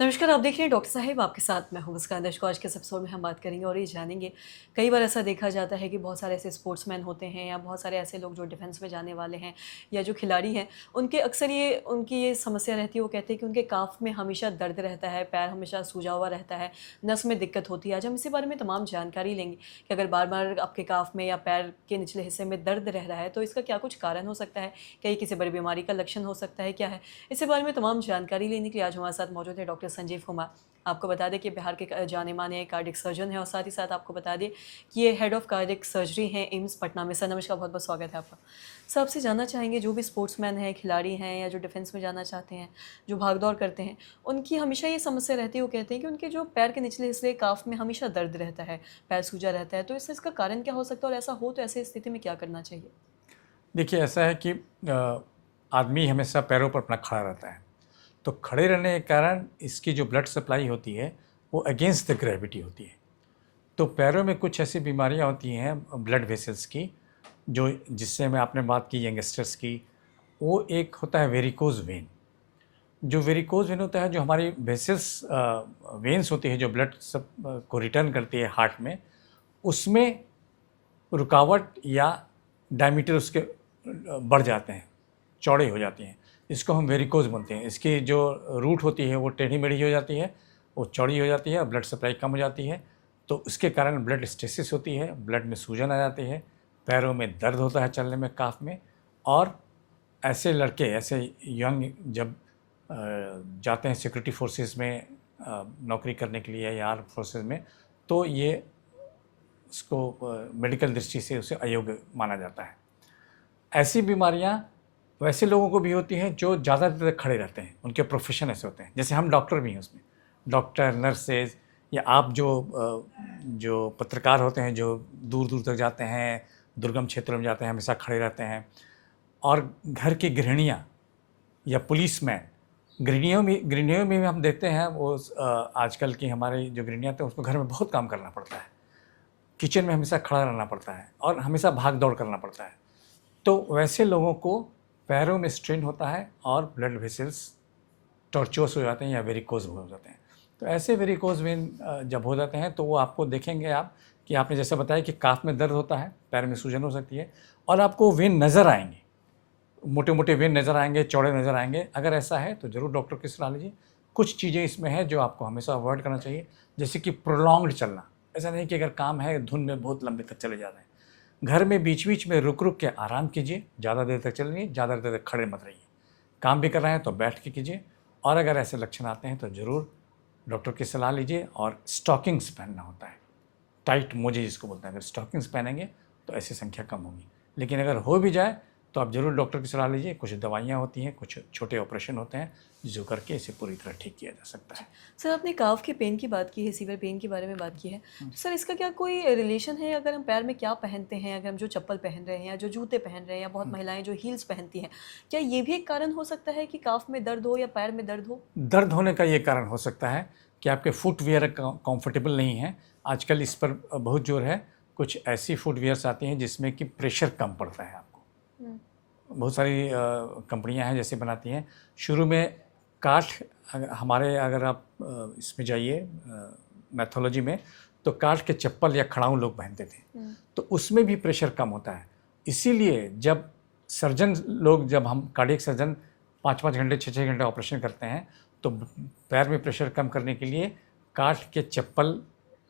नमस्कार, आप देख रहे हैं डॉक्टर साहिब, आपके साथ मैं हूँ मुस्कान दर्शकों। आज के इस एपिसोड में हम बात करेंगे और ये जानेंगे, कई बार ऐसा देखा जाता है कि बहुत सारे ऐसे स्पोर्ट्समैन होते हैं या बहुत सारे ऐसे लोग जो डिफेंस में जाने वाले हैं या जो खिलाड़ी हैं, उनके अक्सर ये उनकी ये समस्या रहती है। वो कहते हैं कि उनके काफ़ में हमेशा दर्द रहता है, पैर हमेशा सूजा हुआ रहता है, नस में दिक्कत होती है। आज हम इसी बारे में तमाम जानकारी लेंगे कि अगर बार-बार आपके काफ़ में या पैर के निचले हिस्से में दर्द रह रहा है, तो इसका क्या कुछ कारण हो सकता है? क्या ये किसी बड़ी बीमारी का लक्षण हो सकता है, क्या है? इसी बारे में तमाम जानकारी लेने के लिए आज हमारे साथ मौजूद हैं डॉक्टर संजीव कुमार। आपको बता दें कि बिहार के जाने-माने कार्डियक सर्जन हैं और साथ ही साथ आपको बता दें कि ये हेड ऑफ़ कार्डियक सर्जरी हैं एम्स पटना में। सर नमस्कार, बहुत-बहुत स्वागत है आपका। सर आपसे जानना चाहेंगे, जो भी स्पोर्ट्समैन हैं, खिलाड़ी हैं या जो डिफेंस में जाना चाहते हैं, जो भाग-दौड़ करते हैं, उनकी हमेशा ये समस्या रहती है। वो कहते हैं कि उनके जो पैर के निचले हिस्से काफ़ में हमेशा दर्द रहता है, पैर सूजा रहता है। तो इसका कारण क्या हो सकता है और ऐसा हो तो ऐसी स्थिति में क्या करना चाहिए? देखिए ऐसा है कि आदमी हमेशा पैरों पर अपना खड़ा रहता है। तो खड़े रहने के कारण इसकी जो ब्लड सप्लाई होती है वो अगेंस्ट द ग्रेविटी होती है। तो पैरों में कुछ ऐसी बीमारियां होती हैं ब्लड वेसल्स की, जो जिससे मैं आपने बात की यंगस्टर्स की। वो एक होता है वेरिकोज वेन। जो वेरिकोज वेन होता है, जो हमारी वेसल्स वेन्स होती है जो ब्लड सब को रिटर्न करती है हार्ट में, उसमें रुकावट या डायमीटर उसके बढ़ जाते हैं, चौड़े हो जाती हैं। इसको हम वेरिकोज़ बोलते हैं। इसकी जो रूट होती है वो टेढ़ी-मेढ़ी हो जाती है, वो चौड़ी हो जाती है और ब्लड सप्लाई कम हो जाती है। तो उसके कारण ब्लड स्टेसिस होती है, ब्लड में सूजन आ जाती है, पैरों में दर्द होता है चलने में, काफ़ में। और ऐसे लड़के, ऐसे यंग जब जाते हैं सिक्योरिटी फोर्सेस में नौकरी करने के लिए या आर्म फोर्सेस में, तो ये उसको मेडिकल दृष्टि से उसे अयोग्य माना जाता है। ऐसी बीमारियां वैसे लोगों को भी होती हैं जो ज़्यादा देर तक खड़े रहते हैं, उनके प्रोफेशन ऐसे होते हैं। जैसे हम डॉक्टर भी हैं उसमें, डॉक्टर, नर्सेज, या आप जो पत्रकार होते हैं जो दूर दूर तक जाते हैं, दुर्गम क्षेत्रों में जाते हैं, हमेशा खड़े रहते हैं। और घर की गृहिणियाँ या पुलिसमैन, गृहिणियों में भी हम देखते हैं वो आजकल की हमारी जो गृहिणियाँ हैं उसको घर में बहुत काम करना पड़ता है। किचन में हमेशा खड़ा रहना पड़ता है और हमेशा भाग दौड़ करना पड़ता है। तो वैसे लोगों को पैरों में स्ट्रेन होता है और ब्लड वेसल्स टॉर्चोस हो जाते हैं या वेरिकोज हो जाते हैं। तो ऐसे वेरिकोज वेन जब हो जाते हैं तो वो आपको देखेंगे आप कि आपने जैसे बताया कि काफ में दर्द होता है, पैर में सूजन हो सकती है और आपको वेन नज़र आएंगे, मोटे मोटे वेन नज़र आएंगे, चौड़े नज़र आएंगे। अगर ऐसा है तो ज़रूर डॉक्टर की सलाह लीजिए। कुछ चीज़ें इसमें हैं जो आपको हमेशा अवॉइड करना चाहिए, जैसे कि प्रोलॉन्ग्ड चलना। ऐसा नहीं कि अगर काम है धुन में बहुत लंबे तक चले जा रहे हैं। घर में बीच-बीच में रुक-रुक के आराम कीजिए, ज़्यादा देर तक चलिए, ज़्यादा देर तक खड़े मत रहिए। काम भी कर रहे हैं तो बैठ के कीजिए। और अगर ऐसे लक्षण आते हैं तो ज़रूर डॉक्टर की सलाह लीजिए। और स्टॉकिंग्स पहनना होता है, टाइट मोजे जिसको बोलते हैं। अगर स्टॉकिंग्स पहनेंगे तो ऐसी संख्या कम होगी। लेकिन अगर हो भी जाए तो आप ज़रूर डॉक्टर की सलाह लीजिए। कुछ दवाइयाँ होती हैं, कुछ छोटे ऑपरेशन होते हैं जो करके इसे पूरी तरह ठीक किया जा सकता जी। है। सर आपने काफ के पेन की बात की है, सीवियर पेन के बारे में बात की है। तो सर इसका क्या कोई रिलेशन है, अगर हम पैर में क्या पहनते हैं, अगर हम जो चप्पल पहन रहे हैं या जो जूते पहन रहे हैं या बहुत महिलाएँ जो हील्स पहनती हैं, क्या ये भी एक कारण हो सकता है कि काफ में दर्द हो या पैर में दर्द हो? दर्द होने का ये कारण हो सकता है कि आपके फुटवियर कंफर्टेबल नहीं है। आजकल इस पर बहुत जोर है। कुछ ऐसी फुटवियर्स आती हैं जिसमें कि प्रेशर कम पड़ता है आपको। हुँ, बहुत सारी कंपनियां हैं जैसे बनाती हैं। शुरू में काठ, हमारे अगर आप इसमें जाइए मैथोलॉजी में, तो काठ के चप्पल या खड़ाऊँ लोग पहनते थे। हुँ, तो उसमें भी प्रेशर कम होता है। इसीलिए जब सर्जन लोग, जब हम कार्डियक सर्जन 5-5 घंटे 6-6 घंटे ऑपरेशन करते हैं, तो पैर में प्रेशर कम करने के लिए काठ के चप्पल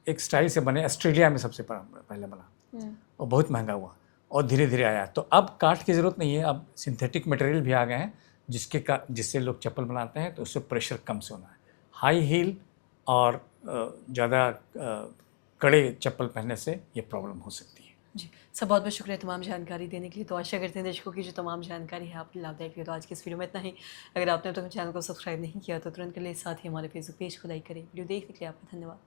एक स्टाइल से बने, ऑस्ट्रेलिया में सबसे पहले बना हुँ। और बहुत महंगा हुआ और धीरे-धीरे आया। तो अब काठ की ज़रूरत नहीं है, अब सिंथेटिक मटेरियल भी आ गए हैं जिससे लोग चप्पल बनाते हैं, तो उससे प्रेशर कम से होना है। हाई हील और ज़्यादा कड़े चप्पल पहनने से ये प्रॉब्लम हो सकती है। जी, सर बहुत-बहुत शुक्रिया तमाम जानकारी देने के लिए। तो आशा करते हैं दर्शकों की जो तमाम जानकारी है आपके लिए लाभदायक रही। तो आज की इस वीडियो में इतना ही। अगर आपने अब तक चैनल को सब्सक्राइब नहीं किया तो तुरंत कर लें, साथ ही हमारे फेसबुक पेज को लाइक करें। वीडियो देखने के लिए आपका धन्यवाद।